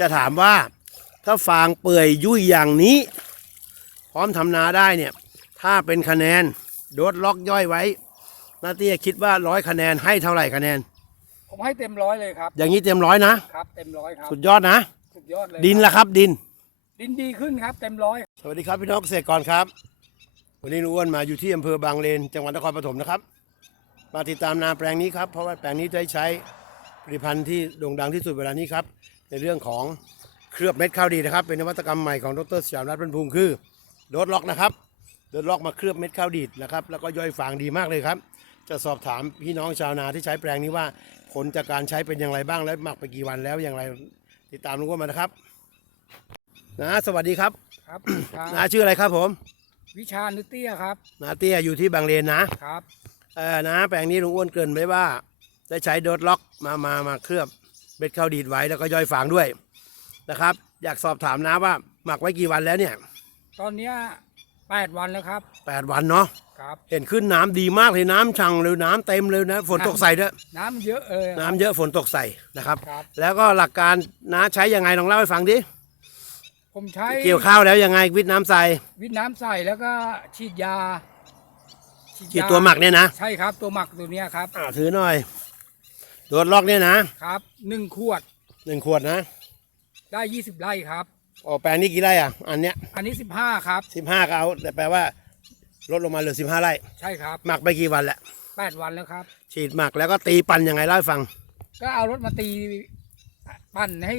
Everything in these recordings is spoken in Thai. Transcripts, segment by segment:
จะถามว่าถ้าฟางเปื่อยยุ่ยอย่างนี้ พร้อมทำนาได้เนี่ย ถ้าเป็นคะแนนโดดล็อกย่อยไว้นาเตี้ยคิดว่าร้อยคะแนนให้เท่าไหร่คะแนน ผมให้เต็มร้อยเลยครับ อย่างนี้เต็มร้อยนะ ครับเต็มร้อยครับ สุดยอดนะ สุดยอดเลยดินครับล่ะครับดิน ดินดีขึ้นครับเต็มร้อย สวัสดีครับพี่น้องเกษตรกรครับ วันนี้ลุงอ้วนมาอยู่ที่อำเภอบางเลน จังหวัดนครปฐมนะครับ มาติดตามนาแปลงนี้ครับ เพราะว่าแปลงนี้ได้ใช้ผลิตภัณฑ์ที่โด่งดังที่สุดเวลานี้ครับ ในเรื่องของเคลือบเม็ดข้าวดีนะครับ เป็นนวัตกรรมใหม่ของดรสยามรัตน์พันธุ์ภูมิคือโดดล็อกนะครับโดดล็อกมาเคลือบเม็ดข้าวดีดนะครับแล้วก็ย่อยฟางดีมากเลยครับ จะสอบถามพี่น้องชาวนาที่ใช้แปลงนี้ว่าผลจากการใช้เป็นอย่างไรบ้างและหมักไปกี่วันแล้วอย่างไรติดตามลุงอ้วนมานะครับนะสวัสดีครับครับครับนาชื่ออะไรครับผม วิชานุเตี้ยครับนาเตี้ยอยู่ที่บางเลนนะครับเออนะแปลงนี้ลุงอ้วนเกรินไว้ว่า ได้ใช้โดดล็อกมามามาเคลือบ เบ็ดข้าวดีดไว้แล้วก็ย่อยฟางด้วยนะครับ อยากสอบถามนะว่าหมักไว้กี่วันแล้วเนี่ยตอนเนี้ยแปดวันแล้วครับ แปดวันเนาะครับ เห็นขึ้นน้ำดีมากเลยน้ำชังเลยน้ำเต็มเลยนะฝนตกใส่ด้วยน้ำเยอะเออน้ำเยอะฝนตกใส่นะครับ ครับ แล้วก็หลักการนะใช้ยังไงลองเล่าให้ฟังดิผมใช้เกี่ยวข้าวแล้วยังไงวิทน้ำใส่วิทน้ำใส่แล้วก็ฉีดยาฉีดตัวหมักเนี่ยนะใช่ครับตัวหมักตัวเนี้ยครับ อ่าถือหน่อย โดดล็อกเนี่ยนะครับหนึ่งขวดหนึ่งขวดนะได้ยี่สิบไร่ครับ อ๋อแปลงนี้กี่ไร่อะ อันเนี้ยอันนี้สิบห้าครับ สิบห้าก็เอาแต่แปลว่า ลดลงมาเหลือสิบห้าไร่ ใช่ครับ หมักไปกี่วันแล้วแปดวันแล้วครับ ฉีดหมักแล้วก็ตีปั่นยังไงเล่าให้ฟัง ก็เอารถมาตี ปั่นให้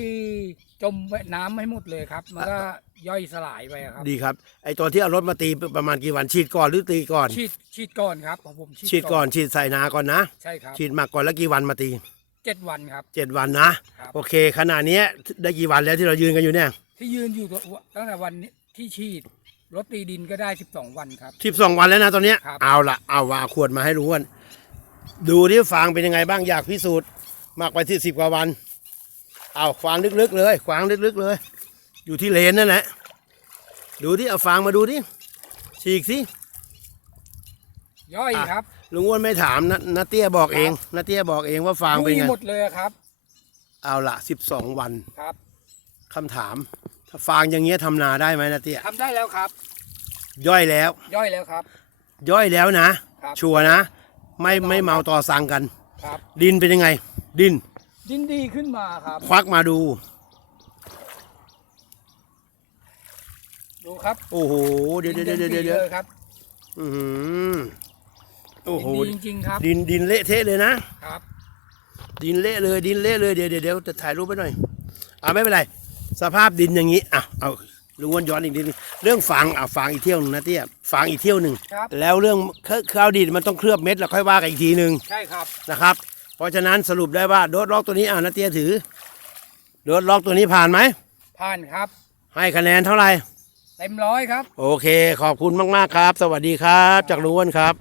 จมน้ำให้หมดเลยครับ มันก็ ย่อยสลายไปอะครับดีครับ ไอตัวที่เอารถมาตีประมาณกี่วันฉีดก่อนหรือตีก่อน ฉีดฉีดก่อนครับของผมฉีดก่อนฉีดใส่นาก่อนนะ ใช่ครับฉีดหมักก่อนแล้วกี่วันมาตีเจ็ดวันครับ เจ็ดวันนะ ครับ โอเคขณะเนี้ยได้กี่วันแล้วที่เรายืนกันอยู่เนี่ยที่ยืนอยู่ตัวตั้งแต่วันนี้ที่ฉีดรถตีดินก็ได้สิบสองวันครับ สิบสองวันแล้วนะตอนเนี้ยครับ เอาละเอาว่าขวดมาให้รู้กันดูที่ฟางเป็นยังไงบ้างอยากพิสูจน์หมักไปที่สิบกว่าวัน เอาฟางลึกๆเลยฟางลึกๆเลย อยู่ที่เลนนั่นแหละ ดูที่เอาฟางมาดูที่ฉีกสิ ย่อยอะครับ ลุงอ้วนไม่ถามนะนาเตี้ยบอกเองนาเตี้ยบอกเองว่าฟางเป็นยุ่ไงยหมดเลยครับ เอาละสิบสองวันครับคำถาม ถ้าฟางอย่างเงี้ยทำนาได้ไหมนาเตี้ยทำได้แล้วครับ ย่อยแล้ว ย่อยแล้วครับ ย่อยแล้วนะ ครับชัวร์นะ ไม่ไม่เมาต่อสังกัน ครับ ดินเป็นยังไง ดิน ดินดีขึ้นมาครับ ควักมาดู ดูครับโอ้โหเดี๋ยวเดี๋ยวเดี๋ยวเดี๋ยวเดี๋ยวดินดีลครับอื้อหือโอ้โหดินดีจริงๆครับ ดินดินเละเทะเลยนะครับ ดินเละเลยดินเละเลยเดี๋ยวเดี๋ยวเดี๋ยวจะถ่ายรูปไปหน่อยอ่าไม่เป็นไร สภาพดินอย่างนี้อะเอาลุงวนย้อนอีกนิดนึงเรื่องฟางอะฟางอีกเที่ยวหนึงนะเตี้ยฟางอีกเที่ยวหนึ่งครับแล้วเรื่องข้าวดินมันต้องเคลือบเม็ดแล้วค่อยว่ากันอีกทีหนึ่งใช่ครับนะครับ เพราะฉะนั้นสรุปได้ว่าโดดล็อกตัวนี้อ่านะเตี้ยถือโดดล็อกตัวนี้ผ่านไหมผ่านครับ ให้คะแนนเท่าไหร่ เต็มร้อยครับ โอเค ขอบคุณมาก ๆ ครับ สวัสดีครับ จากลุงอ้วนครับ